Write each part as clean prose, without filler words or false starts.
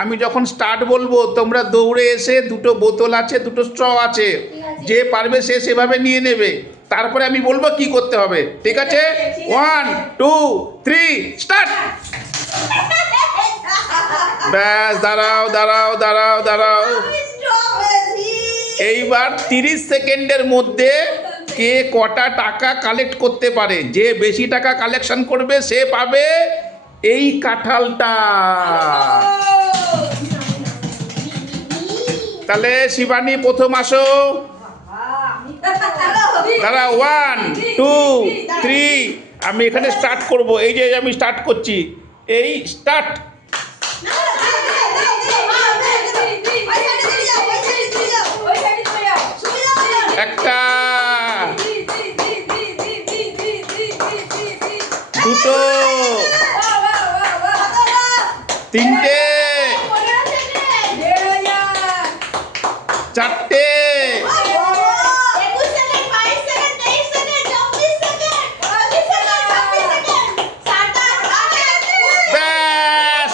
আমি যখন স্টার্ট বলবো তোমরা দৌড়ে এসে দুটো বোতল আছে, দুটো স্ট্র আছে, যে পারবে সে সেভাবে নিয়ে নেবে। তারপরে আমি বলবো কি করতে হবে, ঠিক আছে? 1 2 3 স্টার্ট। ব্যাস, দাঁড়াও দাঁড়াও দাঁড়াও দাঁড়াও। এইবার 30 সেকেন্ডের মধ্যে কে কটা টাকা কালেক্ট করতে পারে, যে বেশি টাকা কালেকশন করবে সে পাবে এই কাঁঠালটা। তাহলে শিবানী প্রথম আসো। দাঁড়া, 1 2 3 আমি এখানে স্টার্ট করব। এই যে আমি স্টার্ট করছি, এই স্টার্ট। একটা, দুটো, তিনটে, চারটে,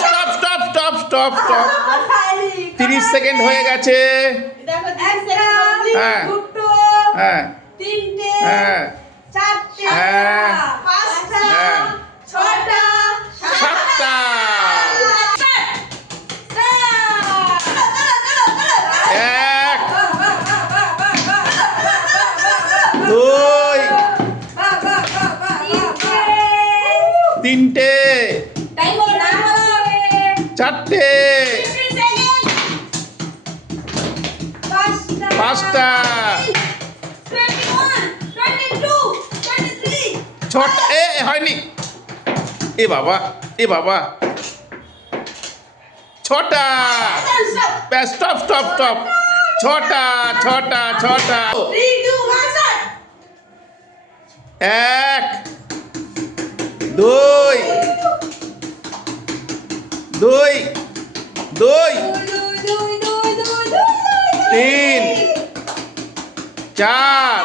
স্টপ স্টপ। 30 সেকেন্ড হয়ে গেছে। হ্যাঁ হ্যাঁ হ্যাঁ হ্যাঁ, 7টা। 1 2 3টে, 4টে, 5টা, 6টা। হয়নি, এ বাবা, এ বাবা, 6টা। Stop stop stop. 6টা 6টা 6টা। 1 2 2 2 3 4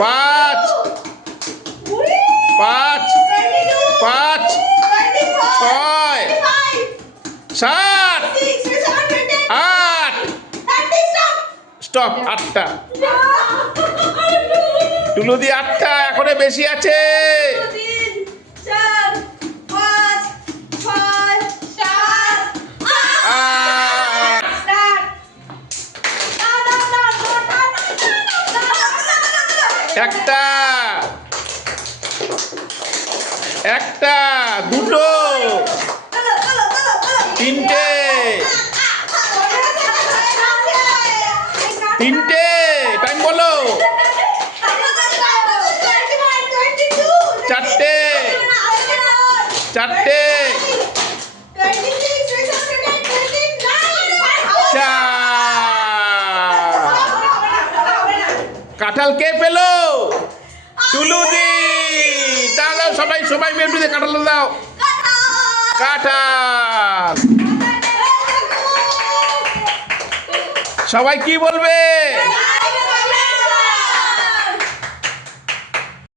5 5 5 6 7 8 স্টপ। 8টা। টুলুদি 8টা, এখনো বেশি আছে। একটা, একটা, দুটো, তিনটে, তিনটে, টাইম বলো। 4টে, 4টে, 4। কাঁঠাল কে পেলো? টুলুদি। দাও সবাই সবাই মেয়ে কাঁঠাল দাও। কাঁঠাল। সবাই কি বলবে?